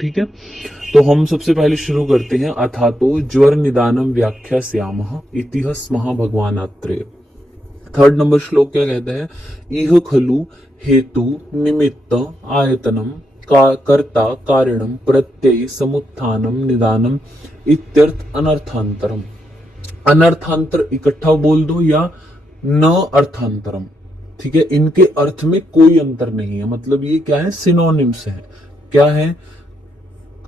ठीक है, तो हम सबसे पहले शुरू करते हैं। अथातो ज्वर निदानम व्याख्यास्यामः इति स्मः भगवानात्रेय। थर्ड नंबर श्लोक क्या कहता है? इह खलु हेतु निमित्त आयतनम का कर्ता कारणम प्रत्यय समुत्थानम निदानम इत्यर्थ अनर्थांतरम। अनर्थांतर इकट्ठा बोल दो या न अर्थांतरम। ठीक है, इनके अर्थ में कोई अंतर नहीं है। मतलब ये क्या है? सिनोनिम्स है। क्या है?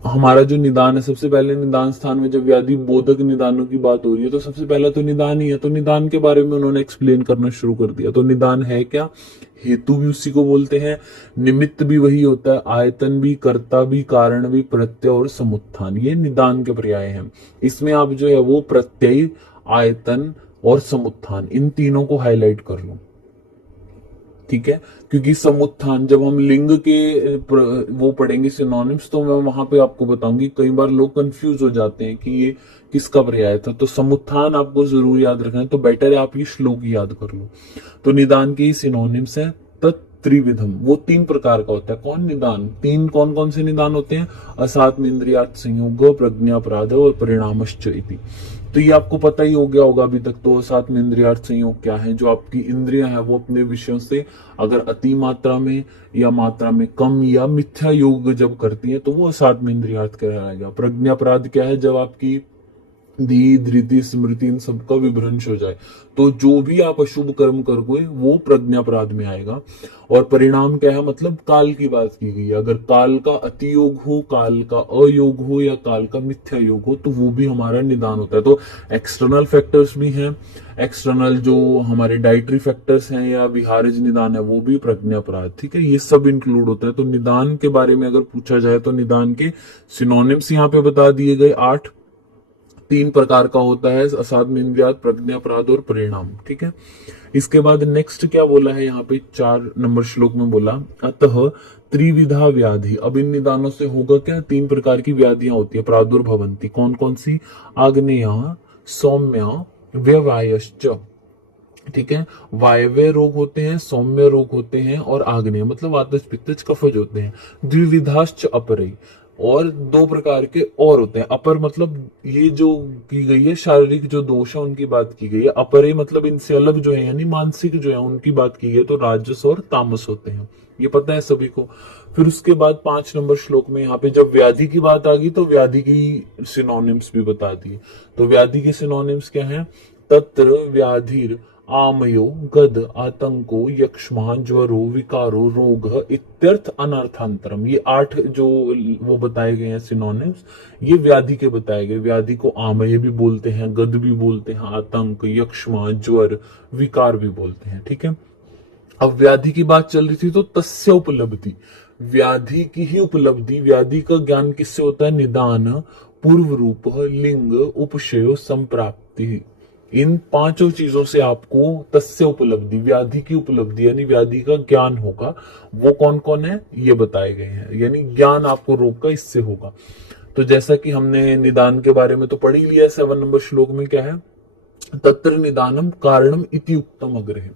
हमारा जो निदान है, सबसे पहले निदान स्थान में जब व्याधि बोधक निदानों की बात हो रही है तो सबसे पहला तो निदान ही है। तो निदान के बारे में उन्होंने एक्सप्लेन करना शुरू कर दिया। तो निदान है क्या? हेतु भी उसी को बोलते हैं, निमित्त भी वही होता है, आयतन भी, कर्ता भी, कारण भी, प्रत्यय और समुत्थान, ये निदान के पर्याय हैं। इसमें आप जो है वो प्रत्यय, आयतन और समुत्थान, इन तीनों को हाईलाइट कर लो। ठीक है, क्योंकि समुत्थान जब हम लिंग के वो पढ़ेंगे सिनोनिम्स, तो मैं वहां पे आपको बताऊंगी। कई बार लोग कंफ्यूज हो जाते हैं कि ये किसका पर्याय था। तो समुत्थान आपको जरूर याद रखना है, तो बेटर है आप ये श्लोक याद कर लो। तो निदान के ही सिनोनिम्स है त्रिविधम, वो तीन प्रकार का होता है। कौन निदान? तीन कौन कौन से निदान होते हैं? असात्म इंद्रियार्थ संयोग, प्रज्ञापराध और परिणामश्च इति। तो ये आपको पता ही हो गया होगा अभी तक। तो असात्म इंद्रियार्थ संयोग क्या है? जो आपकी इंद्रियां है वो अपने विषयों से अगर अति मात्रा में या मात्रा में कम या मिथ्या योग जब करती है तो वो असात्म इंद्रियार्थ कहलाएगा। प्रज्ञापराध क्या है? जब आपकी धी, धृति, स्मृति, इन सबका विभ्रंश हो जाए, तो जो भी आप अशुभ कर्म करोगे वो प्रज्ञापराध में आएगा। और परिणाम क्या है? मतलब काल की बात की गई है। अगर काल का अति योग हो, काल का अयोग हो या काल का मिथ्या योग हो तो वो भी हमारा निदान होता है। तो एक्सटर्नल फैक्टर्स भी हैं, एक्सटर्नल जो हमारे डाइटरी फैक्टर्स हैं या विहारज निदान है वो भी प्रज्ञापराध। ठीक है, ये सब इंक्लूड होता है। तो निदान के बारे में अगर पूछा जाए तो निदान के सिनोनिम्स यहाँ पे बता दिए गए 8। तीन प्रकार का होता है, असाध्य इंद्रियात, प्रज्ञापराध और परिणाम। ठीक है, इसके बाद नेक्स्ट क्या बोला है यहाँ पे? 4 नंबर श्लोक में बोला अतः त्रिविधा व्याधि। अब इन निदानों से होगा क्या? 3 प्रकार की व्याधियां होती है प्रादुर्भवंती। कौन कौन सी? आग्नेय, सौम्य, व्यवायश्च। ठीक है, वायव्य रोग होते हैं, सौम्य रोग होते हैं और आग्नेय मतलब वातज पित्तज कफज होते हैं। द्विविधाश्च अपरे, और 2 प्रकार के और होते हैं। अपर मतलब ये जो की गई है शारीरिक जो दोष है उनकी बात की गई है। अपरे मतलब इनसे अलग जो है यानी मानसिक जो है उनकी बात की गई है। तो राजस और तामस होते हैं, ये पता है सभी को। फिर उसके बाद 5 नंबर श्लोक में यहाँ पे जब व्याधि की बात आ गई तो व्याधि की सिनोनिम्स भी बता दिए। तो व्याधि के सिनोनिम्स क्या है? तत्र व्याधिर आमयो, गद, आतंको, यक्ष्मा, ज्वरो, विकारो, रोग इत्यर्थ अनर्थांतरम। ये 8 जो वो बताए गए हैं सिनोनिम्स, ये व्याधि के बताए गए। व्याधि को आमय भी बोलते हैं, गद भी बोलते हैं, आतंक, यक्ष्मा, ज्वर, विकार भी बोलते हैं। ठीक है, अब व्याधि की बात चल रही थी तो तस्य उपलब्धि, व्याधि की ही उपलब्धि। व्याधि का ज्ञान किससे होता है? निदान, पूर्व रूप, लिंग, उपशय, संप्राप्ति। इन 5 चीजों से आपको तस्य उपलब्धि, व्याधि की उपलब्धि यानी व्याधि का ज्ञान होगा। वो कौन कौन है ये बताए गए हैं, यानी ज्ञान आपको रोग का इससे होगा। तो जैसा कि हमने निदान के बारे में तो पढ़ ही लिया, 7 नंबर श्लोक में क्या है? तत्र निदानम कारणम इति उक्तम अग्रे।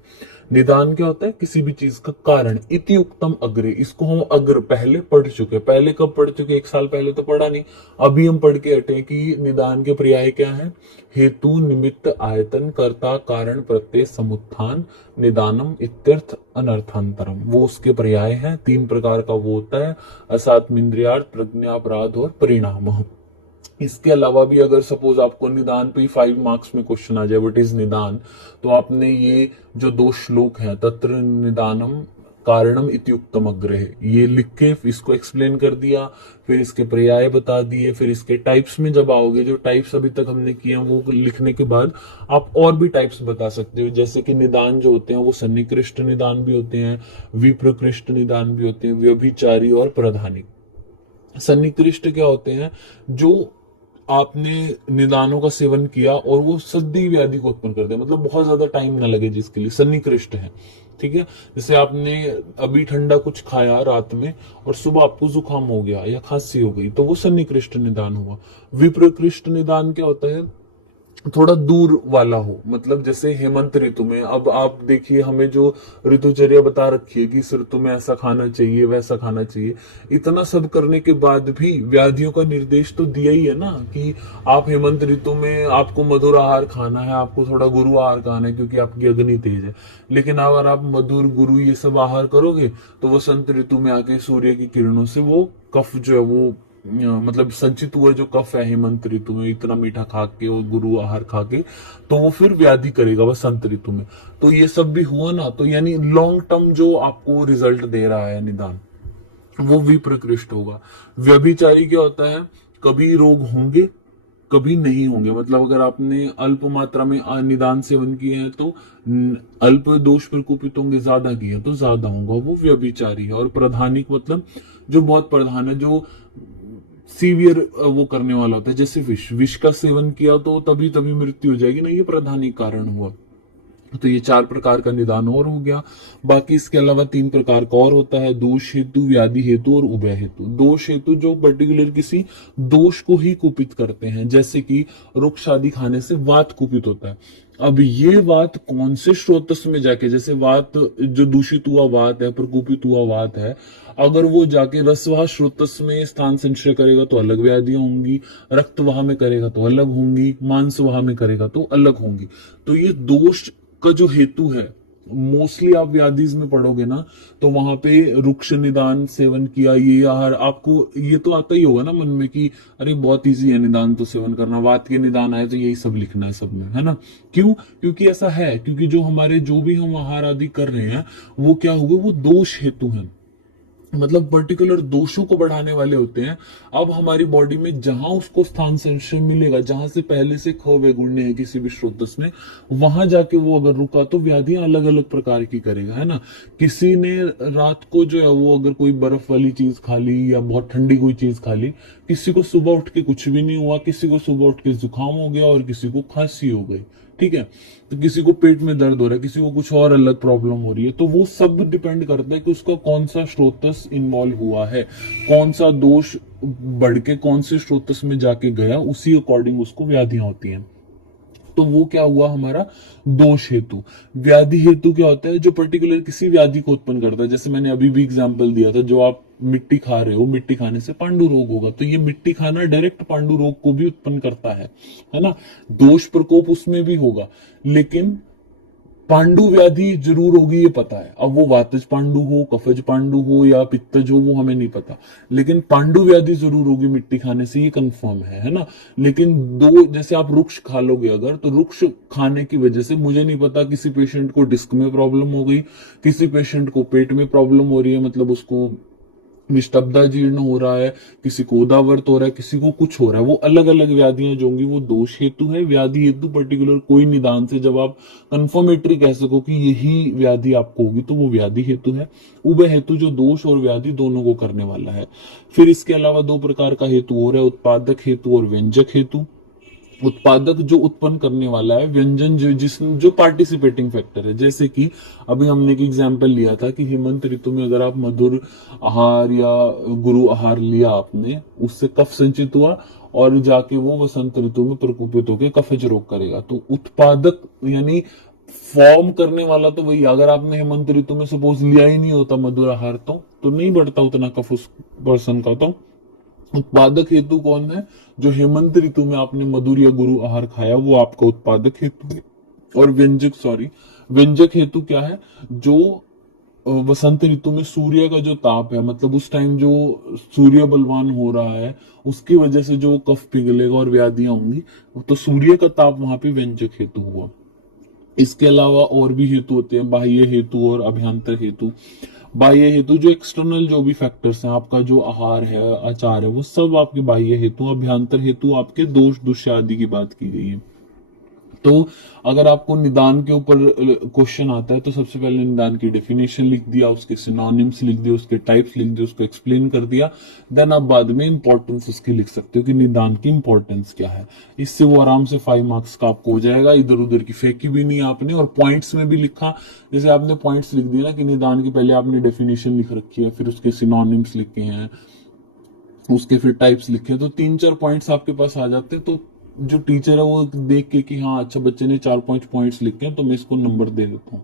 निदान क्या होता है? किसी भी चीज का कारण। इति उक्तम अग्रे, इसको हम अग्र पहले पढ़ चुके। पहले कब पढ़ चुके? 1 साल पहले तो पढ़ा नहीं, अभी हम पढ़ के हटे कि निदान के पर्याय क्या है? हेतु, निमित्त, आयतन, कर्ता, कारण, प्रत्यय, समुत्थान, निदानम इत्यर्थ अनर्थांतरम, वो उसके पर्याय हैं। 3 प्रकार का वो होता है, असात्म इंद्रियार्थ, प्रज्ञापराध और परिणाम। इसके अलावा भी अगर सपोज आपको निदान पे ही 5 मार्क्स में क्वेश्चन आ जाए व्हाट इज निदान, तो आपने ये जो 2 श्लोक हैं, तत्र निदानम कारणम इत्युक्तम अग्रह, ये लिख के इसको एक्सप्लेन कर दिया, फिर इसके पर्याय बता दिए। फिर इसके टाइप्स में जब आओगे, जो टाइप्स अभी तक हमने किए हैं वो लिखने के बाद आप और भी टाइप्स बता सकते हो। जैसे कि निदान जो होते हैं वो सन्निकृष्ट निदान भी होते हैं, विप्रकृष्ट निदान भी होते हैं, व्यभिचारी और प्रधानी। सन्निकृष्ट क्या होते हैं? जो आपने निदानों का सेवन किया और वो सद्दी व्याधि को उत्पन्न कर दे, मतलब बहुत ज्यादा टाइम ना लगे, जिसके लिए सन्निकृष्ट है। ठीक है, जैसे आपने अभी ठंडा कुछ खाया रात में और सुबह आपको जुकाम हो गया या खांसी हो गई, तो वो सन्निकृष्ट निदान हुआ। विप्रकृष्ट निदान क्या होता है? थोड़ा दूर वाला हो, मतलब जैसे हेमंत ऋतु में, अब आप देखिए हमें जो ऋतुचर्या बता रखी है कि इस ऋतु में ऐसा खाना चाहिए वैसा खाना चाहिए, इतना सब करने के बाद भी व्याधियों का निर्देश तो दिया ही है ना कि आप हेमंत ऋतु में आपको मधुर आहार खाना है, आपको थोड़ा गुरु आहार खाना है क्योंकि आपकी अग्नि तेज है। लेकिन अगर आप मधुर गुरु ये सब आहार करोगे तो वसंत ऋतु में आके सूर्य की किरणों से वो कफ जो है वो मतलब संचित हुआ जो कफ है हेमंत ऋतु में इतना मीठा खा के और गुरु आहार खा के, तो वो फिर व्याधि करेगा वसंत ऋतु में। तो ये सब भी हुआ ना, तो यानी लॉन्ग टर्म जो आपको रिजल्ट दे रहा है निदान, वो विप्रकृष्ट होगा। व्यभिचारी क्या होता है, कभी रोग होंगे कभी नहीं होंगे, मतलब अगर आपने अल्प मात्रा में निदान सेवन किए हैं तो अल्प दोष प्रकोपित होंगे, ज्यादा किए तो ज्यादा होगा, वो व्यभिचारी है। और प्रधानिक मतलब जो बहुत प्रधान है, जो सीवियर वो करने वाला होता है, जैसे विष विष का सेवन किया तो तभी तभी मृत्यु हो जाएगी ना, ये प्रधानिक कारण हुआ। तो ये 4 प्रकार का निदान और हो गया। बाकी इसके अलावा 3 प्रकार का और होता है, दोष हेतु, व्याधि हेतु और उभय हेतु। दोष हेतु जो पर्टिकुलर किसी दोष को ही कुपित करते हैं, जैसे कि रुक्ष आदि खाने से वात कुपित होता है। अब ये वात कौन से स्रोतस में जाके, जैसे वात जो दूषित हुआ वात है, प्रकोपित हुआ वात है, अगर वो जाके रसवाह स्रोतस में स्थान संचय करेगा तो अलग व्याधियां होंगी, रक्तवाह में करेगा तो अलग होंगी, मांसवाह में करेगा तो अलग होंगी। तो ये दोष का जो हेतु है, मोस्टली आप व्याधिज में पढ़ोगे ना तो वहां पे रुक्ष निदान सेवन किया, ये आहार, आपको ये तो आता ही होगा ना मन में कि अरे बहुत इजी है निदान तो सेवन करना, वात के निदान आए तो यही सब लिखना है सब में, है ना। क्यों? क्योंकि ऐसा है, क्योंकि जो हमारे जो भी हम आहार आदि कर रहे हैं वो क्या हुआ, वो दोष हेतु है, मतलब पर्टिकुलर दोषों को बढ़ाने वाले होते हैं। अब हमारी बॉडी में जहां उसको स्थान संचय मिलेगा, जहां से पहले से ख गुण्य है किसी भी स्रोतस में, वहां जाके वो अगर रुका तो व्याधियां अलग अलग प्रकार की करेगा, है ना। किसी ने रात को जो है वो अगर कोई बर्फ वाली चीज खा ली या बहुत ठंडी कोई चीज खा ली, किसी को सुबह उठ के कुछ भी नहीं हुआ, किसी को सुबह उठ के जुकाम हो गया और किसी को खांसी हो गई, ठीक है। तो किसी को पेट में दर्द हो रहा है, किसी को कुछ और अलग प्रॉब्लम हो रही है, तो वो सब डिपेंड करता है कि उसका कौन सा स्रोतस इन्वॉल्व हुआ है, कौन सा दोष बढ़ के कौन से स्रोतस में जाके गया, उसी अकॉर्डिंग उसको व्याधियां होती हैं। तो वो क्या हुआ हमारा दोष हेतु। व्याधि हेतु क्या होता है, जो पर्टिकुलर किसी व्याधि को उत्पन्न करता है, जैसे मैंने अभी भी एग्जांपल दिया था, जो आप मिट्टी खा रहे हो, मिट्टी खाने से पांडु रोग होगा, तो ये मिट्टी खाना डायरेक्ट पांडु रोग को भी उत्पन्न करता है ना। दोष प्रकोप उसमें भी होगा, लेकिन पांडु व्याधि जरूर होगी ये पता है। अब वो वातज पांडु हो, कफज पांडु हो या पित्तज हो, वो हमें नहीं पता, लेकिन पांडु व्याधि जरूर होगी मिट्टी खाने से, ये कंफर्म है ना। लेकिन दो, जैसे आप रुक्ष खा लोगे अगर, तो रुक्ष खाने की वजह से मुझे नहीं पता, किसी पेशेंट को डिस्क में प्रॉब्लम हो गई, किसी पेशेंट को पेट में प्रॉब्लम हो रही है, मतलब उसको निस्तब्धा जीर्ण हो रहा है, किसी को उदावर्त हो रहा है, किसी को कुछ हो रहा है, वो अलग अलग व्याधियां जो होंगी वो दोष हेतु है। व्याधि हेतु पर्टिकुलर कोई निदान से जब आप कंफर्मेटरी कह सको कि यही व्याधि आपको होगी, तो वो व्याधि हेतु है। उभय हेतु जो दोष और व्याधि दोनों को करने वाला है। फिर इसके अलावा 2 प्रकार का हेतु और है, उत्पादक हेतु और व्यंजक हेतु। उत्पादक जो उत्पन्न करने वाला है, व्यंजन जो पार्टिसिपेटिंग फैक्टर है, जैसे कि अभी हमने एक एग्जांपल लिया था कि हेमंत ऋतु में अगर आप मधुर आहार या गुरु आहार लिया आपने, उससे कफ संचित हुआ और जाके वो वसंत ऋतु में प्रकोपित होकर कफज रोग करेगा। तो उत्पादक यानी फॉर्म करने वाला तो वही, अगर आपने हेमंत ऋतु में सपोज लिया ही नहीं होता मधुर आहार तो नहीं बढ़ता उतना कफ उस पर्सन का। तो उत्पादक हेतु कौन है, जो हेमंत ऋतु में आपने मधुर या गुरु आहार खाया, वो आपका उत्पादक हेतु है। और व्यंजक हेतु क्या है, जो वसंत ऋतु में सूर्य का जो ताप है, मतलब उस टाइम जो सूर्य बलवान हो रहा है, उसकी वजह से जो कफ पिघलेगा और व्याधियां होंगी, तो सूर्य का ताप वहां पे व्यंजक हेतु हुआ। इसके अलावा और भी हेतु होते हैं, बाह्य हेतु और अभ्यंतर हेतु। बाह्य हेतु जो एक्सटर्नल जो भी फैक्टर्स हैं, आपका जो आहार है, आचार है, वो सब आपके बाह्य हेतु। अभ्यंतर हेतु आपके दोष दुष्य आदि की बात की गई है। तो अगर आपको निदान के ऊपर क्वेश्चन आता है तो सबसे पहले निदान की डेफिनेशन लिख दिया, उसके सिनोनिम्स लिख दिए, उसके टाइप्स लिख दिए, उसको एक्सप्लेन कर दिया, देन आप बाद में इंपॉर्टेंस उसकी लिख सकते हो कि निदान की इंपॉर्टेंस क्या है। इससे वो आराम से 5 मार्क्स का आपको हो जाएगा, इधर उधर की फेंकी भी नहीं आपने। और पॉइंट्स में भी लिखा, जैसे आपने पॉइंट्स लिख दिया ना कि निदान की पहले आपने डेफिनेशन लिख रखी है, फिर उसके सिनोनिम्स लिखे हैं, उसके फिर टाइप्स लिखे, तो 3-4 पॉइंट्स आपके पास आ जाते हैं, तो जो टीचर है वो देख के कि हाँ अच्छा बच्चे ने 4-5 पॉइंट्स लिखे हैं तो मैं इसको नंबर दे देता हूँ।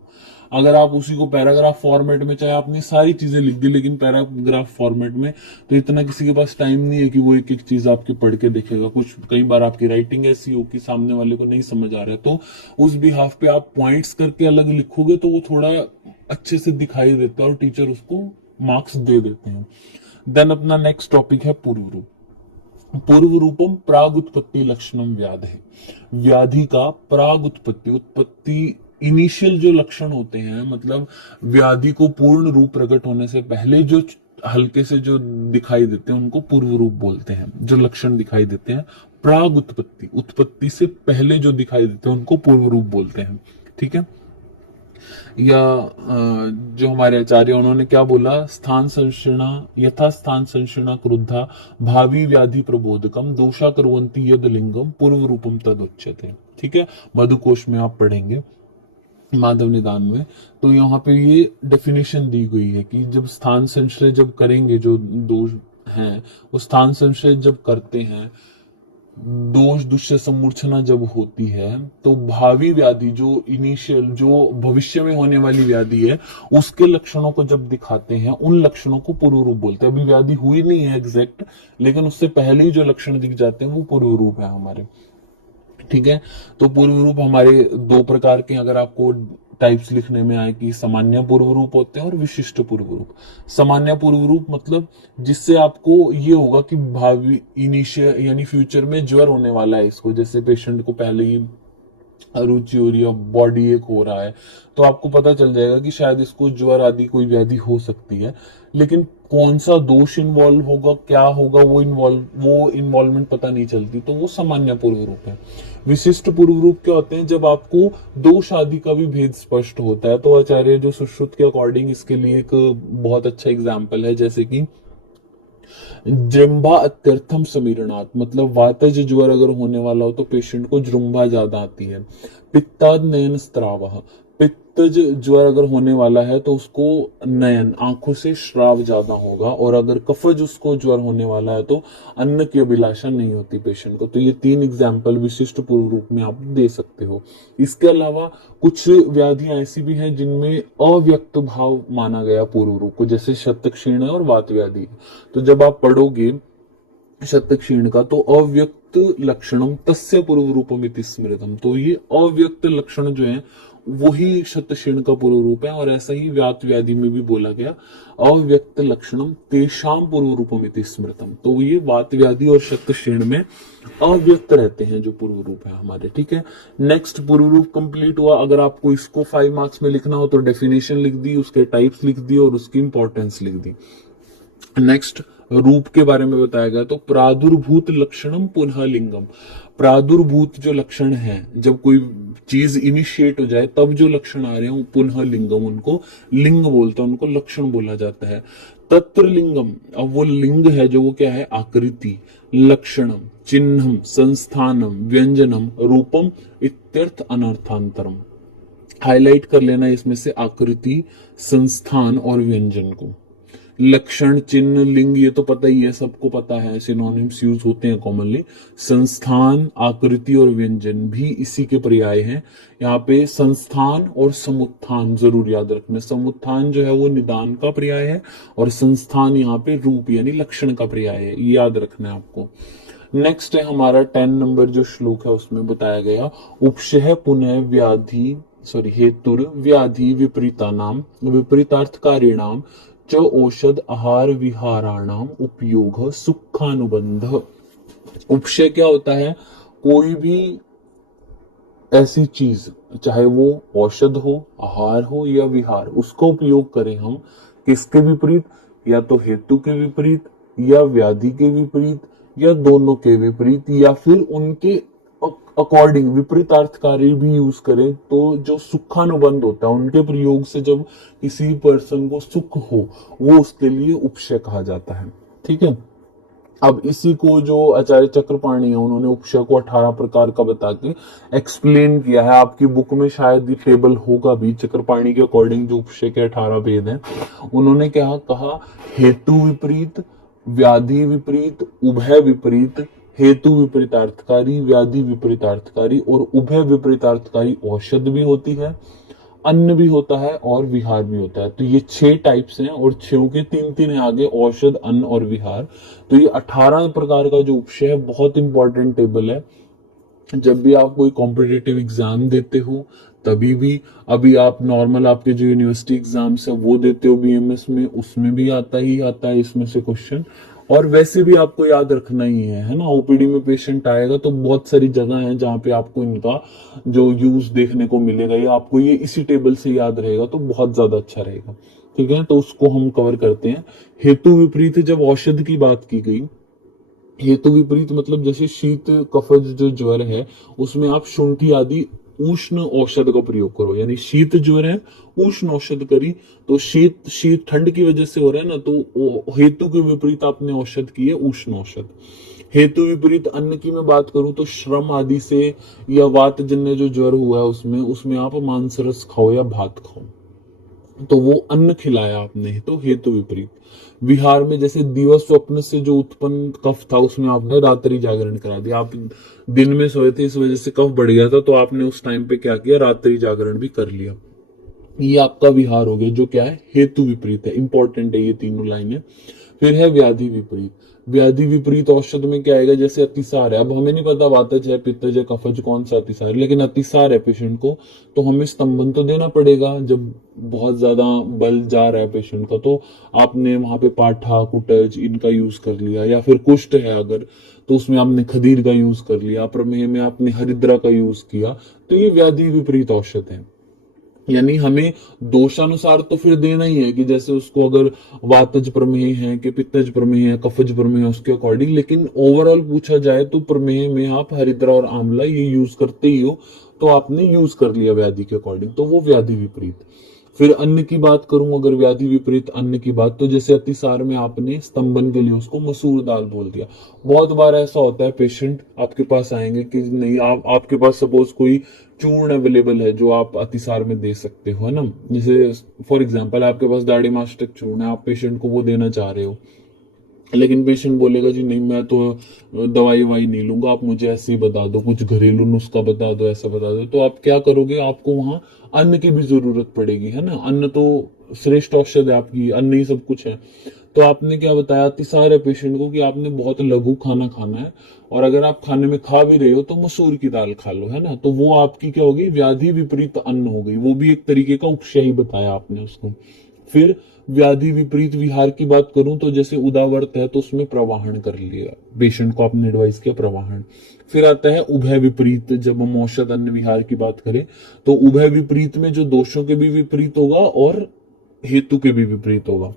अगर आप उसी को पैराग्राफ फॉर्मेट में, चाहे आपने सारी चीजें लिख दी लेकिन पैराग्राफ फॉर्मेट में, तो इतना किसी के पास टाइम नहीं है कि वो एक एक चीज आपके पढ़ के देखेगा। कुछ कई बार आपकी राइटिंग ऐसी हो कि सामने वाले को नहीं समझ आ रहा है, तो उस बिहाफ पे आप पॉइंट्स करके अलग लिखोगे तो वो थोड़ा अच्छे से दिखाई देता है और टीचर उसको मार्क्स दे देते हैं। देन अपना नेक्स्ट टॉपिक है पूर्व रूप। पूर्व रूपम प्राग उत्पत्ति लक्षणम व्याधि। व्याधि का प्राग उत्पत्ति, उत्पत्ति इनिशियल जो लक्षण होते हैं, मतलब व्याधि को पूर्ण रूप प्रकट होने से पहले जो हल्के से जो दिखाई देते हैं उनको पूर्व रूप बोलते हैं। जो लक्षण दिखाई देते हैं प्राग उत्पत्ति, उत्पत्ति से पहले जो दिखाई देते हैं उनको पूर्व रूप बोलते हैं। ठीक है। या जो हमारे आचार्य उन्होंने क्या बोला, स्थान संशीर्णा यथा स्थान संशीर्णा क्रुद्धा भावी व्याधि प्रबोधकम दोषा कुर्वन्ति यद लिंगम पूर्व रूपम तद उच्यते। ठीक है, मधुकोश में आप पढ़ेंगे माधव निदान में। तो यहाँ पे ये डेफिनेशन दी गई है कि जब स्थान संशय जब करेंगे, जो दोष हैं वो स्थान संशय जब करते हैं, दोष दुष्य सम्मूर्छना जब होती है, तो भावी व्याधि जो इनिशियल जो भविष्य में होने वाली व्याधि है उसके लक्षणों को जब दिखाते हैं, उन लक्षणों को पूर्व रूप बोलते हैं। अभी व्याधि हुई नहीं है एग्जैक्ट, लेकिन उससे पहले ही जो लक्षण दिख जाते हैं वो पूर्व रूप है हमारे। ठीक है, तो पूर्व रूप हमारे दो प्रकार के, अगर आपको टाइप्स लिखने में आए कि सामान्य पूर्व रूप होते हैं और विशिष्ट पूर्व रूप। सामान्य पूर्व रूप मतलब जिससे आपको ये होगा कि भावी इनिशियल यानी फ्यूचर में ज्वर होने वाला है इसको, जैसे पेशेंट को पहले ही रुचि हो रही है, बॉडी एक हो रहा है, तो आपको पता चल जाएगा कि शायद इसको ज्वर आदि कोई व्याधि हो सकती है। लेकिन कौन सा दोष इन्वॉल्व होगा, क्या होगा, वो इन्वॉल्वमेंट पता नहीं चलती, तो वो सामान्य पूर्व रूप है। विशिष्ट पूर्व रूप क्या होते हैं, जब आपको दोष आदि का भी भेद स्पष्ट होता है। तो आचार्य जो सुश्रुत के अकॉर्डिंग इसके लिए एक बहुत अच्छा एग्जाम्पल है, जैसे कि जृंभा अत्यर्थम समीरणात्, मतलब वातज ज्वर अगर होने वाला हो तो पेशेंट को जृंभा ज्यादा आती है। पित्ताद नयन स्त्राव, पित्तज ज्वर अगर होने वाला है तो उसको नयन आंखों से श्राव ज्यादा होगा। और अगर कफज उसको ज्वर होने वाला है तो अन्न की अभिलाषा नहीं होती पेशेंट को। तो ये 3 एग्जाम्पल विशिष्ट पूर्व रूप में आप दे सकते हो। इसके अलावा कुछ व्याधियां ऐसी भी हैं जिनमें अव्यक्त भाव माना गया पूर्व रूप को, जैसे शतक्षीण और वात व्याधि। तो जब आप पढ़ोगे शतक्षीण का तो अव्यक्त लक्षणम तस्य पूर्व रूपमिति स्मृतम, तो ये अव्यक्त लक्षण जो है वही शतक्षीण का पूर्व रूप है। और ऐसा ही व्यात व्याधि में भी बोला गया अव्यक्त लक्षणम तेषाम पूर्व रूपमिति स्मृतम, तो ये वात व्याधि और शतक्षीण में अव्यक्त रहते हैं जो पूर्व रूप है हमारे। ठीक है, नेक्स्ट पूर्व रूप कंप्लीट हुआ। अगर आपको इसको 5 मार्क्स में लिखना हो तो डेफिनेशन लिख दी, उसके टाइप्स लिख दी और उसकी इंपॉर्टेंस लिख दी। नेक्स्ट रूप के बारे में बताया गया, तो प्रादुर्भूत लक्षणम पुनः लिंगम। प्रादुर्भूत जो लक्षण है, जब कोई चीज इनिशिएट हो जाए तब जो लक्षण आ रहे हैं पुनः लिंगम, उनको लिंग बोलते हैं, उनको लक्षण बोला जाता है। तत्र लिंगम, अब वो लिंग है जो वो क्या है, आकृति, लक्षणम, चिन्हम, संस्थानम, व्यंजनम, रूपम इत्यर्थ अनर्थांतरम। हाईलाइट कर लेना इसमें से आकृति, संस्थान और व्यंजन को। लक्षण, चिन्ह, लिंग ये तो पता ही है, सबको पता है, सिनोनिम्स यूज होते हैं कॉमनली। संस्थान, आकृति और व्यंजन भी इसी के पर्याय हैं। यहाँ पे संस्थान और समुत्थान जरूर याद रखना। समुत्थान जो है वो निदान का पर्याय है और संस्थान यहाँ पे रूप यानी लक्षण का पर्याय है, ये याद रखना है आपको। नेक्स्ट है हमारा 10 नंबर जो श्लोक है, उसमें बताया गया उपशह पुनः व्याधि हेतुर व्याधि विपरीतानाम विपरीतार्थकारिणाम च औषध आहार विहाराणाम उपयोग सुखानुबंध। उपशय क्या होता है, कोई भी ऐसी चीज, चाहे वो औषध हो, आहार हो या विहार, उसका उपयोग करें हम किसके विपरीत, या तो हेतु के विपरीत या व्याधि के विपरीत या दोनों के विपरीत, या फिर उनके अकॉर्डिंग विपरीतार्थकारी भी यूज करें, तो जो सुखानुबंध होता है उनके प्रयोग से जब किसी पर्सन को सुख हो वो उसके लिए उपशय कहा जाता है। ठीक है, अब इसी को जो आचार्य चक्रपाणी है उन्होंने उपशय को 18 प्रकार का बता के एक्सप्लेन किया है। आपकी बुक में शायद ये टेबल होगा भी, चक्रपाणी के अकॉर्डिंग जो उपशय के 18 भेद हैं। उन्होंने क्या कहा, हेतु विपरीत, व्याधि विपरीत, उभय विपरीत, हेतु विपरीतार्थकारी, व्याधि विपरीतार्थकारी और उभय विपरीतार्थकारी औषध भी होती है, अन्न भी होता है और विहार भी होता है। तो ये 6 टाइप्स हैं और 6 के 3-3 है आगे, औषध, अन्न और विहार। तो ये 18 प्रकार का जो उपशय है, बहुत इंपॉर्टेंट टेबल है। जब भी आप कोई कॉम्पिटिटिव एग्जाम देते हो तभी भी, अभी आप नॉर्मल आपके जो यूनिवर्सिटी एग्जाम्स है वो देते हो बीएमएस में, उसमें भी आता ही आता है इसमें से क्वेश्चन। और वैसे भी आपको याद रखना ही है ना। ओपीडी में पेशेंट आएगा तो बहुत सारी जगह है जहाँ पे आपको इनका जो यूज देखने को मिलेगा, या आपको ये इसी टेबल से याद रहेगा तो बहुत ज्यादा अच्छा रहेगा। ठीक है, तो उसको हम कवर करते हैं। हेतु विपरीत, जब औषध की बात की गई, हेतु विपरीत मतलब जैसे शीत कफज जो ज्वर है उसमें आप शुंठी आदि उष्ण औषध का प्रयोग करो, यानी शीत ज्वर है उष्ण औषध करी, तो शीत शीत ठंड की वजह से हो रहा है ना, तो हेतु के विपरीत आपने औषध की है उष्ण औषध। हेतु विपरीत अन्न की मैं बात करूं तो श्रम आदि से या वात जन्य जो ज्वर हुआ है उसमें उसमें आप मांस रस खाओ या भात खाओ, तो वो अन्न खिलाया आपने, तो हेतु विपरीत। विहार में जैसे दिवस स्वप्न से जो उत्पन्न कफ था उसमें आपने रात्रि जागरण करा दिया, आप दिन में सोए थे इस वजह से कफ बढ़ गया था तो आपने उस टाइम पे क्या किया, रात्रि जागरण भी कर लिया। ये आपका विहार हो गया, जो क्या है, हेतु विपरीत है। इंपॉर्टेंट है ये तीनों लाइनें। फिर है व्याधि विपरीत। व्याधि विपरीत औषध में क्या आएगा, जैसे अतिसार है, अब हमें नहीं पता वातज है, पित्तज है, कफज, कौन सा अतिसार है, लेकिन अतिसार है पेशेंट को तो हमें स्तंभन तो देना पड़ेगा। जब बहुत ज्यादा बल जा रहा है पेशेंट का तो आपने वहां पे पाठा, कुटज इनका यूज कर लिया, या फिर कुष्ठ है अगर तो उसमें आपने खदीर का यूज कर लिया, प्रमेह में आपने हरिद्रा का यूज किया। तो ये व्याधि विपरीत औषध है। यानी हमें दोषानुसार तो फिर देना ही है कि जैसे उसको अगर वातज प्रमेह है कि पित्तज प्रमेह है, कफज प्रमेह है, उसके अकॉर्डिंग। लेकिन ओवरऑल पूछा जाए तो प्रमेह में आप हरिद्रा और आंवला ये यूज करते ही हो, तो आपने यूज कर लिया व्याधि के अकॉर्डिंग, तो वो व्याधि विपरीत। फिर अन्न की बात करूं, अगर व्याधि विपरीत अन्न की बात, तो जैसे अतिसार में आपने स्तंभन के लिए उसको मसूर दाल बोल दिया। बहुत बार ऐसा होता है पेशेंट आपके पास आएंगे कि नहीं, आपके पास सपोज कोई चूर्ण अवेलेबल है जो आप अतिसार में दे सकते हो, है ना। जैसे फॉर एग्जांपल आपके पास दाढ़ी मास्टक चूर्ण है, आप पेशेंट को वो देना चाह रहे हो, लेकिन पेशेंट बोलेगा जी नहीं मैं तो दवाई ववाई नहीं लूंगा, आप मुझे ऐसे ही बता दो, कुछ घरेलू नुस्खा बता दो, ऐसा बता दो। तो आप क्या करोगे, आपको वहां अन्न की भी जरूरत पड़ेगी, है ना। अन्न तो श्रेष्ठ औषध है आपकी, अन्न ही सब कुछ है। तो आपने क्या बताया अतिसार है पेशेंट को कि आपने बहुत लघु खाना खाना है, और अगर आप खाने में खा भी रहे हो तो मसूर की दाल खा लो, है ना। तो वो आपकी क्या होगी, व्याधि विपरीत अन्न हो गई, वो भी एक तरीके का उपशय ही बताया आपने उसको। फिर व्याधि विपरीत विहार की बात करूं तो जैसे उदावर्त है तो उसमें प्रवाहन कर लिया, पेशेंट को आपने एडवाइस किया प्रवाहन। फिर आता है उभय विपरीत, जब हम औषध अन्न विहार की बात करें तो उभय विपरीत में जो दोषों के भी विपरीत होगा और हेतु के भी विपरीत होगा।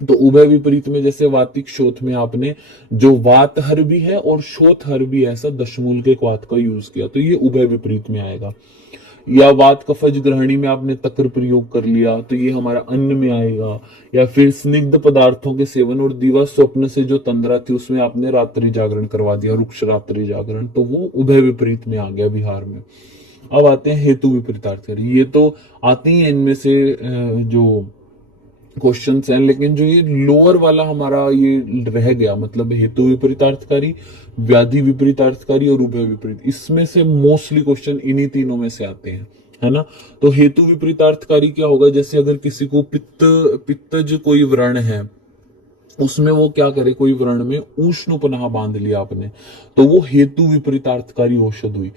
तो उभय विपरीत में जैसे वातिक शोथ में आपने जो वात हर भी है और शोथ हर भी ऐसा दशमूल के वात का यूज किया, तो ये उभय विपरीत में आएगा। या वात कफज ग्रहणी में आपने तक्र प्रयोग कर लिया तो ये हमारा अन्न में आएगा। या फिर स्निग्ध पदार्थों के सेवन और दिवा स्वप्न से जो तंद्रा थी उसमें आपने रात्रि जागरण करवा दिया, रुक्ष रात्रि जागरण, तो वो उभय विपरीत में आ गया विहार में। अब आते हैं हेतु विपरीतार्थ। ये तो आती है इनमें से जो क्वेश्चंस हैं, लेकिन जो ये लोअर वाला हमारा ये रह गया, मतलब हेतु विपरीतार्थकारी, व्याधि विपरीतार्थकारी और उभय विपरीत, इसमें से मोस्टली क्वेश्चन इन्हीं तीनों में से आते हैं, है ना। तो हेतु विपरीतार्थकारी क्या होगा, जैसे अगर किसी को पित्तज कोई व्रण है उसमें वो क्या करे, कोई व्रण में उष्ण उपनाह बांध लिया आपने, तो वो हेतु विपरीतार्थकारी औषध हुई।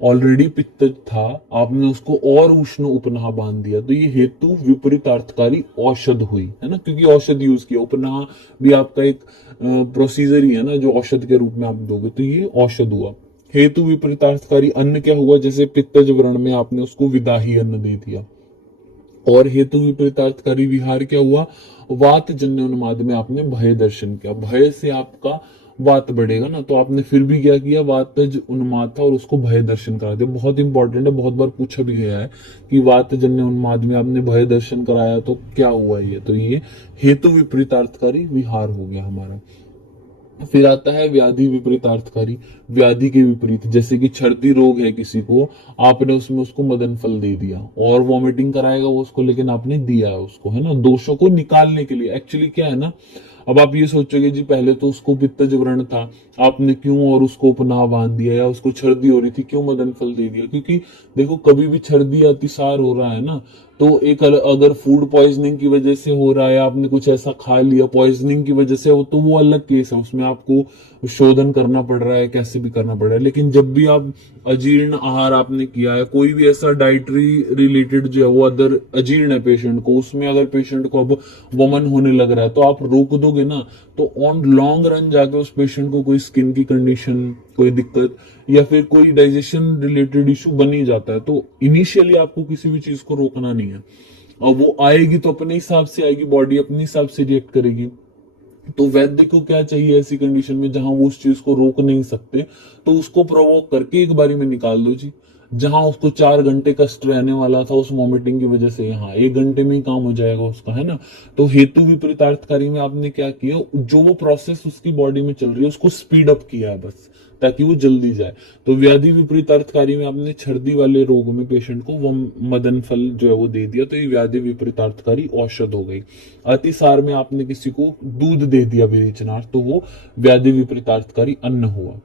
ऑलरेडी पित्त था, आपने उसको और उष्ण उपनाह बांध दिया, तो ये हेतु विपरीतार्थकारी औषध हुई, है ना, क्योंकि औषध यूज किया। उपनाह भी आपका एक प्रोसीजर ही है ना जो औषध के रूप में आप दोगे, तो ये औषध हुआ। हेतु विपरीतार्थकारी अन्न क्या हुआ, जैसे पित्तज व्रण में आपने उसको विदाही अन्न दे दिया। और हेतु विपरीतार्थकारी विहार क्या हुआ, वात जन्य उन्माद में आपने भय दर्शन किया, भय से आपका वात बढ़ेगा ना, तो आपने फिर भी क्या किया, वातज उन्माद था और उसको भय दर्शन करा दिया। बहुत इंपॉर्टेंट है, बहुत बार पूछा भी गया है कि वात जन्य उन्माद में आपने भय दर्शन कराया तो क्या हुआ ये, तो ये हेतु विपरीतार्थकारी विहार हो गया हमारा। फिर आता है व्याधि विपरीतार्थकारी, व्याधि के विपरीत, जैसे कि छर्दी रोग है किसी को, आपने उसमें उसको मदन फल दे दिया और वॉमिटिंग कराएगा वो उसको, लेकिन आपने दिया है उसको, है ना, दोषों को निकालने के लिए। एक्चुअली क्या है ना, अब आप ये सोचोगे जी पहले तो उसको पित्त जबरन था, आपने क्यों और उसको उपनाह बांध दिया, या उसको छर्दी हो रही थी क्यों मदन फल दे दिया? क्योंकि देखो कभी भी छर्दी या अतिसार हो रहा है ना, तो एक अगर फूड पॉइजनिंग की वजह से हो रहा है, आपने कुछ ऐसा खा लिया पॉइजनिंग की वजह से हो, तो वो अलग केस है, उसमें आपको शोधन करना पड़ रहा है, कैसे भी करना पड़ रहा है। लेकिन जब भी आप अजीर्ण आहार आपने किया है, कोई भी ऐसा डाइटरी रिलेटेड जो है वो अदर अजीर्ण है पेशेंट को, उसमें अगर पेशेंट को अब वमन होने लग रहा है, तो आप रोक दोगे ना, तो ऑन लॉन्ग रन जाके उस पेशेंट को कोई स्किन की कंडीशन, कोई दिक्कत या फिर कोई डाइजेशन रिलेटेड इशू बन ही जाता है। तो इनिशियली आपको किसी भी चीज को रोकना नहीं है, और वो आएगी तो अपने हिसाब से आएगी, बॉडी अपने हिसाब से रिएक्ट करेगी। तो वैद्य को क्या चाहिए ऐसी कंडीशन में जहां वो उस चीज को रोक नहीं सकते, तो उसको प्रोवोक करके एक बारी में निकाल दो जी। जहां उसको 4 घंटे कष्ट रहने वाला था उस वॉमिटिंग की वजह से, यहाँ 1 घंटे में ही काम हो जाएगा उसका, है ना। तो हेतु विपरीतार्थकारी में आपने क्या किया, जो वो प्रोसेस उसकी बॉडी में चल रही है उसको स्पीड अप किया है बस, ताकि वो जल्दी जाए। तो व्याधि विपरीतार्थकारी में आपने छर्दी वाले रोग में पेशेंट को वो मदन फल जो है वो दे दिया, तो ये व्याधि विपरीतार्थकारी औषध हो गई। अतिसार में आपने किसी को दूध दे दिया विरेचनार्थ, तो वो व्याधि विपरीतार्थकारी अन्न हुआ।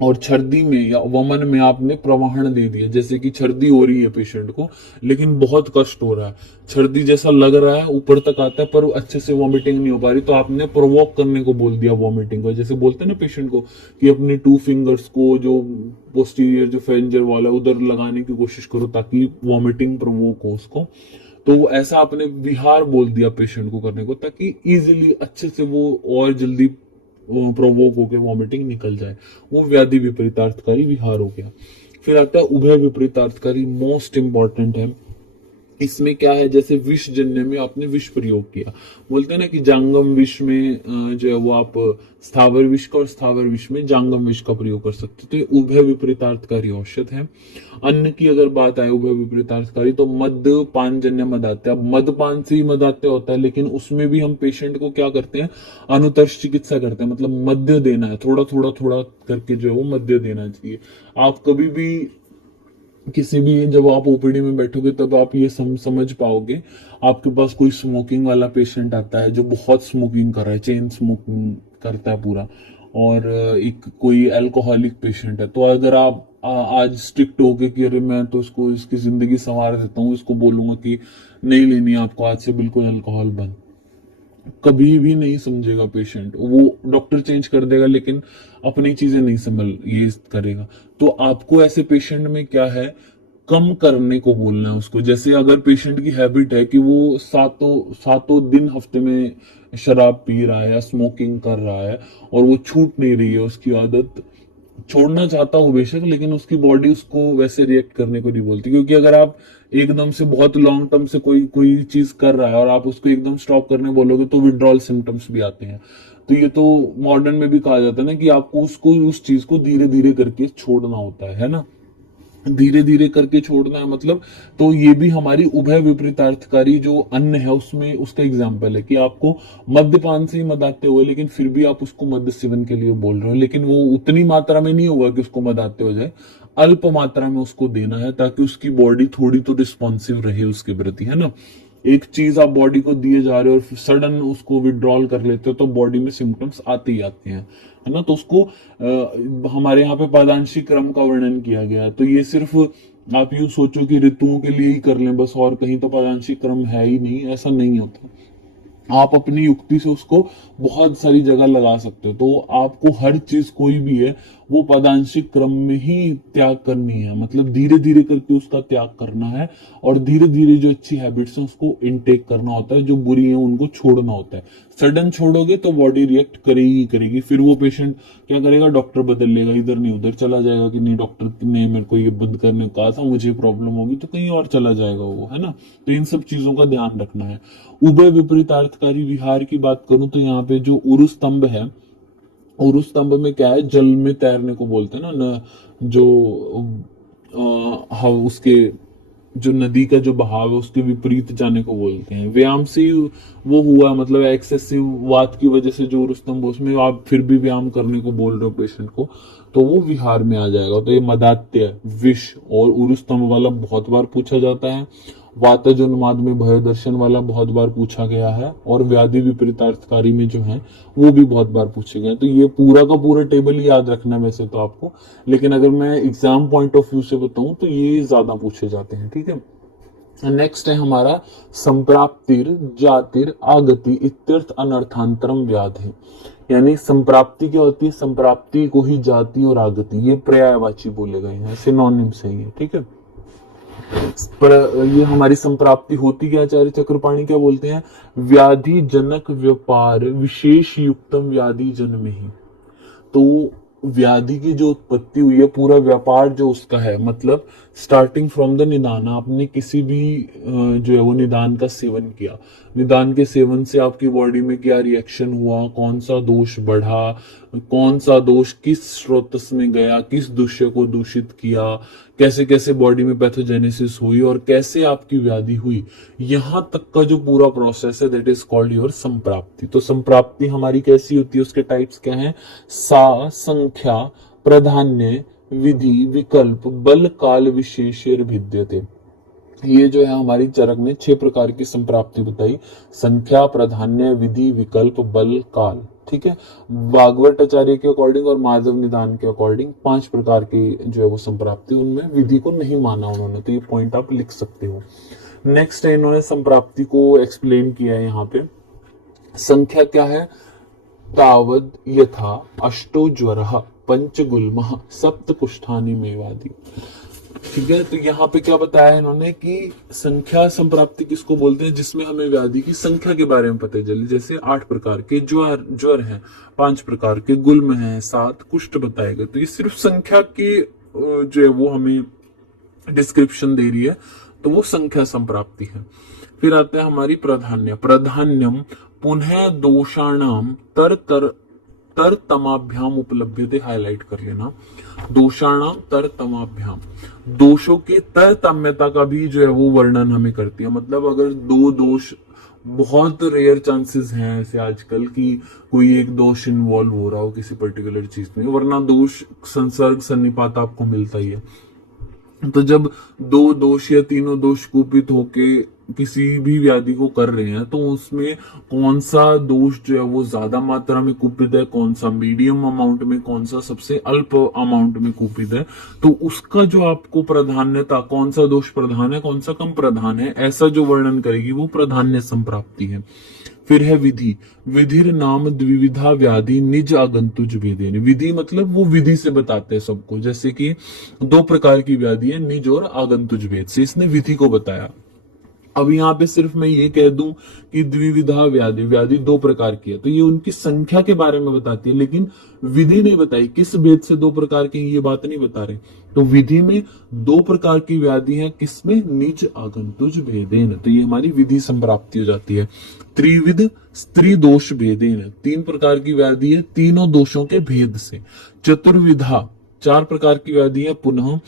और छर्दी में या वमन में आपने प्रवाहन दे दिया, जैसे कि छर्दी हो रही है पेशेंट को लेकिन बहुत कष्ट हो रहा है, छर्दी जैसा लग रहा है ऊपर तक आता है पर अच्छे से वॉमिटिंग नहीं हो पा रही, तो आपने प्रोवोक करने को बोल दिया वॉमिटिंग को। जैसे बोलते हैं ना पेशेंट को कि अपने 2 फिंगर्स को जो पोस्टीरियर जो फेंजर वाला उधर लगाने की कोशिश करो ताकि वॉमिटिंग प्रोवोक हो उसको। तो ऐसा आपने विहार बोल दिया पेशेंट को करने को, ताकि इजीली अच्छे से वो और जल्दी प्रोवोक होकर वॉमिटिंग निकल जाए। वो व्याधि विपरीतार्थकारी विहार हो गया। फिर आता है उभय विपरीतार्थकारी, मोस्ट इंपॉर्टेंट है। इसमें क्या है, जैसे विष जन्य में आपने विष प्रयोग किया, बोलते हैं ना कि जांगम विष में जो है वो आप स्थावर विष का और स्थावर विष में जांगम विष का प्रयोग कर सकते हो। तो ये उभय विपरीतार्थकारी औषध है। अन्न की अगर बात आए उभय विपरीतार्थकारी, तो मद्यपान जन्य मदात्य। अब मदपान से ही मदात्य होता है, लेकिन उसमें भी हम पेशेंट को क्या करते हैं, अनुतर्ष चिकित्सा करते हैं, मतलब मद्य देना है, थोड़ा थोड़ा थोड़ा करके जो है वो मद्य देना चाहिए। आप कभी भी किसी भी, जब आप ओपीडी में बैठोगे तब आप ये समझ पाओगे, आपके पास कोई स्मोकिंग वाला पेशेंट आता है जो बहुत स्मोकिंग कर रहा है, चेन स्मोकिंग करता है पूरा, और एक कोई अल्कोहलिक पेशेंट है, तो अगर आप आज स्ट्रिक्ट हो गए कि अरे मैं तो इसको इसकी जिंदगी संवार देता हूँ, इसको बोलूंगा कि नहीं लेनी आपको आज से बिल्कुल अल्कोहल बंद, कभी भी नहीं समझेगा पेशेंट, वो डॉक्टर चेंज कर देगा लेकिन अपनी चीजें नहीं समझ ये करेगा। तो आपको ऐसे पेशेंट में क्या है, कम करने को बोलना है उसको। जैसे अगर पेशेंट की हैबिट है कि वो सातों दिन हफ्ते में शराब पी रहा है या स्मोकिंग कर रहा है और वो छूट नहीं रही है, उसकी आदत छोड़ना चाहता हूँ बेशक, लेकिन उसकी बॉडी उसको वैसे रिएक्ट करने को नहीं बोलती। क्योंकि अगर आप एकदम से बहुत लॉन्ग टर्म से कोई कोई चीज कर रहा है और आप उसको एकदम स्टॉप करने बोलोगे तो विड्रॉल सिम्टम्स भी आते हैं। तो ये तो मॉडर्न में भी कहा जाता है ना कि आपको उसको उस चीज को धीरे धीरे करके छोड़ना होता है ना, धीरे धीरे करके छोड़ना है मतलब। तो ये भी हमारी उभय विपरीतार्थकारी जो अन्न है उसमें उसका एग्जाम्पल है कि आपको मद्यपान से ही मद आते हुए, लेकिन फिर भी आप उसको मद्य सेवन के लिए बोल रहे हो, लेकिन वो उतनी मात्रा में नहीं होगा कि उसको मद आते हो जाए, अल्प मात्रा में उसको देना है ताकि उसकी बॉडी थोड़ी तो रिस्पॉन्सिव रहे उसके प्रति, है ना। एक चीज आप बॉडी को दिए जा रहे हो और सडन उसको विड्रॉल कर लेते हो तो बॉडी में सिम्टम्स आते ही आते हैं, है ना। तो उसको हमारे यहाँ पे पदांशी क्रम का वर्णन किया गया है। तो ये सिर्फ आप यूं सोचो कि ऋतुओं के लिए ही कर लें बस, और कहीं तो पदांशी क्रम है ही नहीं, ऐसा नहीं होता। आप अपनी युक्ति से उसको बहुत सारी जगह लगा सकते हो। तो आपको हर चीज कोई भी है वो पदांशिक क्रम में ही त्याग करनी है, मतलब धीरे धीरे करके उसका त्याग करना है, और धीरे धीरे जो अच्छी हैबिट्स हैं उसको इनटेक करना होता है, जो बुरी है उनको छोड़ना होता है। सडन छोड़ोगे तो बॉडी रिएक्ट करेगी ही करेगी, फिर वो पेशेंट क्या करेगा, डॉक्टर बदल लेगा, इधर नहीं उधर चला जाएगा कि नहीं डॉक्टर ने मेरे को ये बंद करने को कहा था, मुझे प्रॉब्लम होगी, तो कहीं और चला जाएगा वो, है ना। तो इन सब चीजों का ध्यान रखना है। उभय विपरीतार्थकारी विहार की बात करूं तो यहाँ पे जो उरु स्तंभ है, उरु स्तंभ में क्या है, जल में तैरने को बोलते हैं ना, जो उसके जो नदी का जो बहाव है उसके विपरीत जाने को बोलते हैं। व्यायाम से वो हुआ, मतलब एक्सेसिव वात की वजह से जो उरु स्तंभ, उसमें आप फिर भी व्यायाम करने को बोल रहे हो पेशेंट को, तो वो विहार में आ जाएगा। तो ये मदात्य, विष और उरु स्तंभ वाला बहुत बार पूछा जाता है। वातज उन्माद में भय दर्शन वाला बहुत बार पूछा गया है, और व्याधि विपरीतार्थकारी में जो है वो भी बहुत बार पूछे गए। तो ये पूरा का पूरा टेबल ही याद रखना वैसे तो आपको, लेकिन अगर मैं एग्जाम पॉइंट ऑफ व्यू से बताऊं तो ये ज्यादा पूछे जाते हैं। ठीक है, नेक्स्ट है हमारा संप्राप्तिर जातिर आगति इत्यर्थ अनर्थांतरम व्याधि। यानी संप्राप्ति क्या होती है? संप्राप्ति को ही जाति और आगति ये पर्यायवाची बोले गए हैं, सिनोनिम से ही है। ठीक है, पर ये हमारी संप्राप्ति होती क्या? आचार्य चक्रपाणी क्या बोलते हैं? व्याधि जनक व्यापार विशेष युक्तम व्याधि जन्म ही। तो व्याधि की जो उत्पत्ति हुई है, पूरा व्यापार जो उसका है, मतलब स्टार्टिंग फ्रॉम द निदान, आपने किसी भी जो है वो निदान का सेवन किया, निदान के सेवन से आपकी बॉडी में क्या रिएक्शन हुआ, कौन सा दोष बढ़ा, कौन सा दोष किस स्रोतस में गया, किस दूष्य को दूषित किया, कैसे कैसे बॉडी में पैथोजेनेसिस हुई और कैसे आपकी व्याधि हुई, यहां तक का जो पूरा प्रोसेस है दैट इज कॉल्ड योर संप्राप्ति। तो संप्राप्ति हमारी कैसी होती है? उसके टाइप्स क्या हैं? सा, संख्या, प्राधान्य, विधि, विकल्प, बल, काल विशेषेर भिद्यते। ये जो है हमारी चरक ने 6 प्रकार की संप्राप्ति बताई, संख्या, प्राधान्य, विधि, विकल्प, बल, काल। ठीक है, भागवत आचार्य के अकॉर्डिंग और माधव निदान के अकॉर्डिंग 5 प्रकार की जो है वो संप्राप्ति, उनमें विधि को नहीं माना उन्होंने, तो ये पॉइंट आप लिख सकते हो। नेक्स्ट है, इन्होंने संप्राप्ति को एक्सप्लेन किया है यहाँ पे। संख्या क्या है? तावद यथा अष्टो ज्वरः पंचगुल्मः सप्त कुष्ठानि मेवादि। ठीक है, तो यहाँ पे क्या बताया इन्होंने कि संख्या संप्राप्ति किसको बोलते हैं? जिसमें हमें व्याधि की संख्या के बारे में पता चले, जैसे 8 प्रकार के ज्वर हैं, 5 प्रकार के गुल्म हैं, 7 कुष्ठ बताए गए। तो ये सिर्फ संख्या की जो है वो हमें डिस्क्रिप्शन दे रही है, तो वो संख्या संप्राप्ति है। फिर आता है हमारी प्राधान्य। प्राधान्यम पुनः दोषाणाम तर तमाभ्याम उपलब्धते, हाईलाइट कर लेना, दोषाणाम तर तमाभ्याम, दोषों के तरतम्यता का भी जो है वो वर्णन हमें करती है। मतलब अगर 2 दोष, बहुत रेयर चांसेस हैं ऐसे आजकल कि कोई एक दोष इन्वॉल्व हो रहा हो किसी पर्टिकुलर चीज में, वरना दोष संसर्ग सन्निपात आपको मिलता ही है। तो जब 2 दोष या तीनों दोष कुपित होके किसी भी व्याधि को कर रहे हैं, तो उसमें कौन सा दोष जो है वो ज्यादा मात्रा में कुपित है, कौन सा मीडियम अमाउंट में, कौन सा सबसे अल्प अमाउंट में कुपित है, तो उसका जो आपको प्राधान्यता, कौन सा दोष प्रधान है, कौन सा कम प्रधान है, ऐसा जो वर्णन करेगी वो प्राधान्य संप्राप्ति है। फिर है विधि। विधिर नाम द्विविधा व्याधि निज आगंतुज भेदेन। विधि मतलब वो विधि से बताते हैं सबको, जैसे कि 2 प्रकार की व्याधि है, निज और आगंतुज भेद से, इसने विधि को बताया। अब यहाँ पे सिर्फ मैं ये कह दूं कि द्विविधा व्याधि, व्याधि 2 प्रकार की है, तो ये उनकी संख्या के बारे में बताती है, लेकिन विधि नहीं बताई किस भेद से 2 प्रकार की, ये बात नहीं बता रहे। तो विधि में 2 प्रकार की व्याधि है, किसमें? निज आगंतुज भेदेन। तो ये हमारी विधि संप्राप्ति हो जाती है। त्रिविध स्त्री दोष भेदेन, 3 प्रकार की व्याधि है, तीनों दोषों के भेद से। चतुर्विधा, 4 प्रकार की व्याधि है, पुनः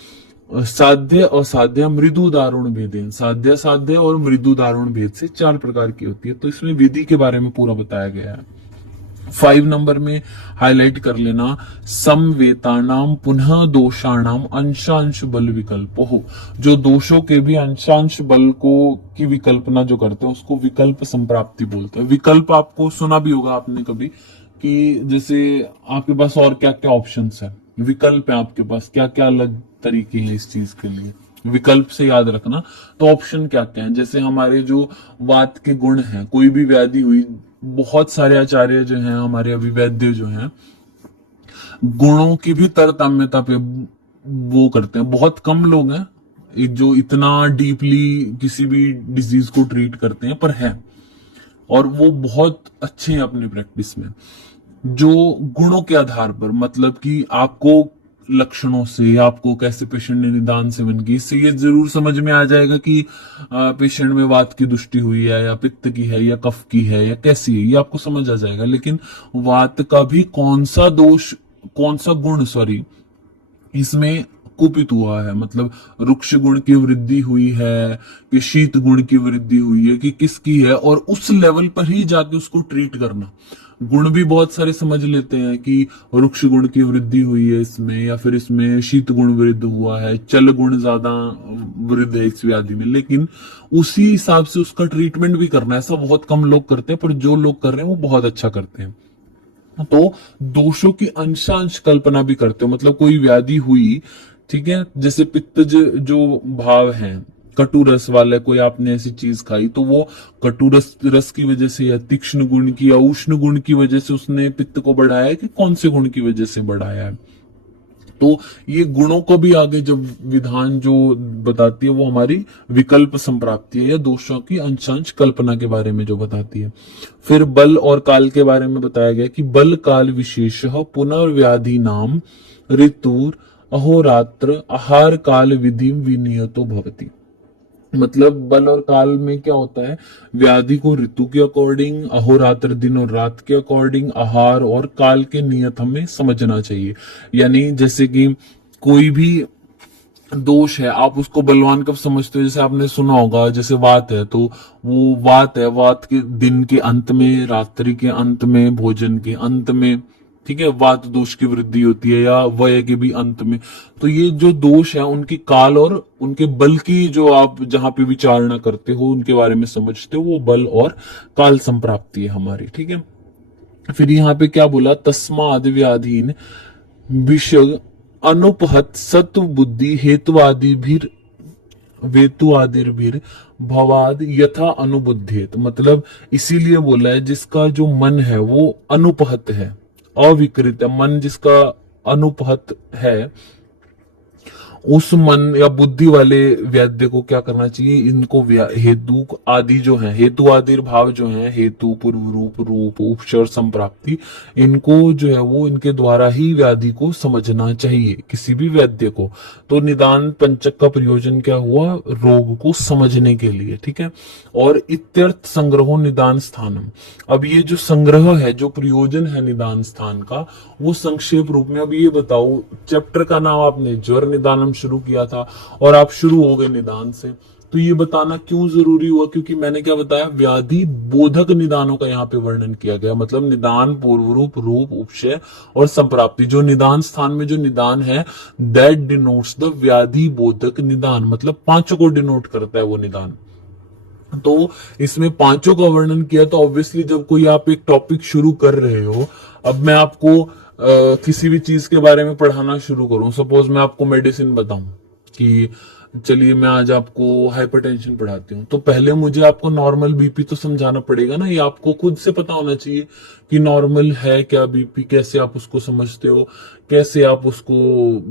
साध्य असाध्य मृदु दारुण भेदेन, साध्य साध्य और मृदु दारुण भेद से 4 प्रकार की होती है। तो इसमें विधि के बारे में पूरा बताया गया है। 5 नंबर में हाईलाइट कर लेना, समवेतानाम पुनः दोषाणाम अंशांश बल विकल्प हो। जो दोषों के भी अंशांश बल को की विकल्पना जो करते हैं उसको विकल्प संप्राप्ति बोलते हैं। विकल्प आपको सुना भी होगा आपने कभी, कि जैसे आपके पास और क्या क्या ऑप्शंस है, विकल्प है आपके पास, क्या क्या अलग तरीके हैं इस चीज के लिए, विकल्प से याद रखना। तो ऑप्शन क्या क्या है? जैसे हमारे जो वात के गुण हैं, कोई भी व्याधि हुई, बहुत सारे आचार्य जो हैं हमारे अभिवैद्य जो हैं गुणों की भी तरतम्यता पे वो करते हैं। बहुत कम लोग हैं जो इतना डीपली किसी भी डिजीज को ट्रीट करते हैं, पर है, और वो बहुत अच्छे हैं अपनी प्रैक्टिस में। जो गुणों के आधार पर, मतलब कि आपको लक्षणों से, आपको कैसे पेशेंट ने निदान सेवन की, इससे ये जरूर समझ में आ जाएगा कि पेशेंट में वात की दुष्टि हुई है या पित्त की है या कफ की है या कैसी है, ये आपको समझ आ जाएगा। लेकिन वात का भी कौन सा दोष, कौन सा गुण, इसमें कुपित हुआ है, मतलब रुक्ष गुण की वृद्धि हुई है कि शीत गुण की वृद्धि हुई है कि किसकी है, और उस लेवल पर ही जाके उसको ट्रीट करना। गुण भी बहुत सारे समझ लेते हैं कि रुक्ष गुण की वृद्धि हुई है इसमें, या फिर इसमें शीत गुण वृद्ध हुआ है, चल गुण ज्यादा वृद्ध है इस व्याधि में, लेकिन उसी हिसाब से उसका ट्रीटमेंट भी करना है। ऐसा बहुत कम लोग करते हैं, पर जो लोग कर रहे हैं वो बहुत अच्छा करते हैं। तो दोषों की अंशांश कल्पना भी करते हो, मतलब कोई व्याधि हुई, ठीक है, जैसे पित्तज जो भाव है, कटु रस वाला कोई आपने ऐसी चीज खाई तो वो कटु रस की वजह से, या तीक्ष्ण गुण की या उष्ण गुण की वजह से उसने पित्त को बढ़ाया है, कि कौन से गुण की वजह से बढ़ाया है। तो ये गुणों को भी आगे जब विधान जो बताती है वो हमारी विकल्प संप्राप्ति है, या दोषों की अंशांश कल्पना के बारे में जो बताती है। फिर बल और काल के बारे में बताया गया कि बल काल विशेष पुनर्व्याधि नाम ऋतुर अहोरात्र आहार काल विधि विनियतो भवति। मतलब बल और काल में क्या होता है, व्याधि को ऋतु के अकॉर्डिंग, अहोरात्र दिन और रात के अकॉर्डिंग, आहार और काल के नियत हमें समझना चाहिए। यानी जैसे कि कोई भी दोष है, आप उसको बलवान कब समझते हो, जैसे आपने सुना होगा जैसे वात है, तो वो वात है, वात के दिन के अंत में, रात्रि के अंत में, भोजन के अंत में, ठीक है, वात दोष की वृद्धि होती है, या वय के भी अंत में। तो ये जो दोष है उनकी काल और उनके बल की जो आप जहां पे विचारणा करते हो, उनके बारे में समझते हो, वो बल और काल संप्राप्ति है हमारी, ठीक है। फिर यहाँ पे क्या बोला, तस्माद व्याधीन विषय अनुपहत सत्व बुद्धि हेतुवादि भी वेतुआदिर्भिर भवाद यथा अनुबुद्धेत। मतलब इसीलिए बोला है जिसका जो मन है वो अनुपहत है, अविकृत है, मन जिसका अनुपहत है, उस मन या बुद्धि वाले वैद्य को क्या करना चाहिए, इनको हेतु आदि जो है, हेतु आदि भाव जो है, हेतु पूर्व रूप रूप उपचर संप्राप्ति, इनको जो है वो इनके द्वारा ही व्याधि को समझना चाहिए किसी भी वैद्य को। तो निदान पंचक का प्रयोजन क्या हुआ, रोग को समझने के लिए, ठीक है। और इत्यर्थ संग्रहो निदान स्थानम। अब ये जो संग्रह है, जो प्रयोजन है निदान स्थान का, वो संक्षेप रूप में, अब ये बताओ, चैप्टर का नाम आपने ज्वर निदानम शुरू किया था और आप शुरू हो गए निदान से, तो ये बताना क्यों जरूरी हुआ, क्योंकि मैंने क्या बताया, व्याधि बोधक निदानों का यहाँ पे वर्णन किया गया। मतलब निदान पूर्व रूप रूप उपशय और संप्राप्ति, जो निदान स्थान में जो निदान है, दैट डिनोट्स द व्याधि बोधक निदान, मतलब पांचों को डिनोट करता है वो निदान। तो इसमें पांचों का वर्णन किया, तो ऑब्वियसली जब कोई आप एक टॉपिक शुरू कर रहे हो, अब मैं आपको किसी भी चीज के बारे में पढ़ाना शुरू करूं, सपोज मैं आपको मेडिसिन बताऊं कि चलिए मैं आज आपको हाइपरटेंशन पढ़ाती हूँ, तो पहले मुझे आपको नॉर्मल बीपी तो समझाना पड़ेगा ना, ये आपको खुद से पता होना चाहिए कि नॉर्मल है क्या बीपी, कैसे आप उसको समझते हो, कैसे आप उसको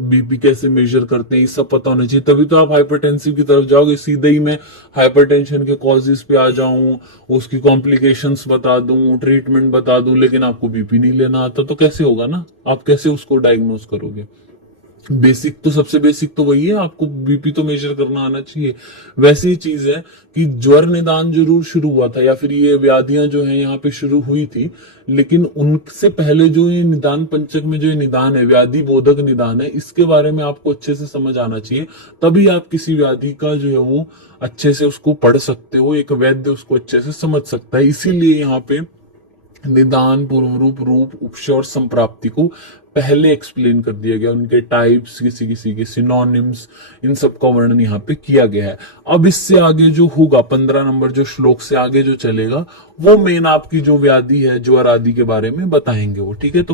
बीपी कैसे मेजर करते हैं, ये सब पता होना चाहिए, तभी तो आप हाइपरटेंसिव की तरफ जाओगे। सीधे ही मैं हाइपरटेंशन के कॉजेस पे आ जाऊं, उसकी कॉम्प्लिकेशंस बता दूं, ट्रीटमेंट बता दूं, लेकिन आपको बीपी नहीं लेना आता, तो कैसे होगा ना, आप कैसे उसको डायग्नोज करोगे। बेसिक तो, सबसे बेसिक तो वही है, आपको बीपी तो मेजर करना आना चाहिए। वैसी ही चीज है कि ज्वर निदान जरूर शुरू हुआ था, या फिर ये व्याधियां जो है यहाँ पे शुरू हुई थी, लेकिन उनसे पहले जो ये निदान पंचक में जो ये निदान है, व्याधि बोधक निदान है, इसके बारे में आपको अच्छे से समझ आना चाहिए, तभी आप किसी व्याधि का जो है वो अच्छे से उसको पढ़ सकते हो, एक वैद्य उसको अच्छे से समझ सकता है। इसीलिए यहाँ पे निदान पूर्व रूप रूप उपशय और संप्राप्ति को पहले एक्सप्लेन कर दिया गया, उनके टाइप्स, किसी किसी के सिनोनिम्स, इन सब का वर्णन यहाँ पे किया गया है। अब इससे आगे जो होगा 15 नंबर जो श्लोक से आगे जो चलेगा, वो मेन आपकी जो व्याधि है ज्वर आदि के बारे में बताएंगे वो, ठीक है। तो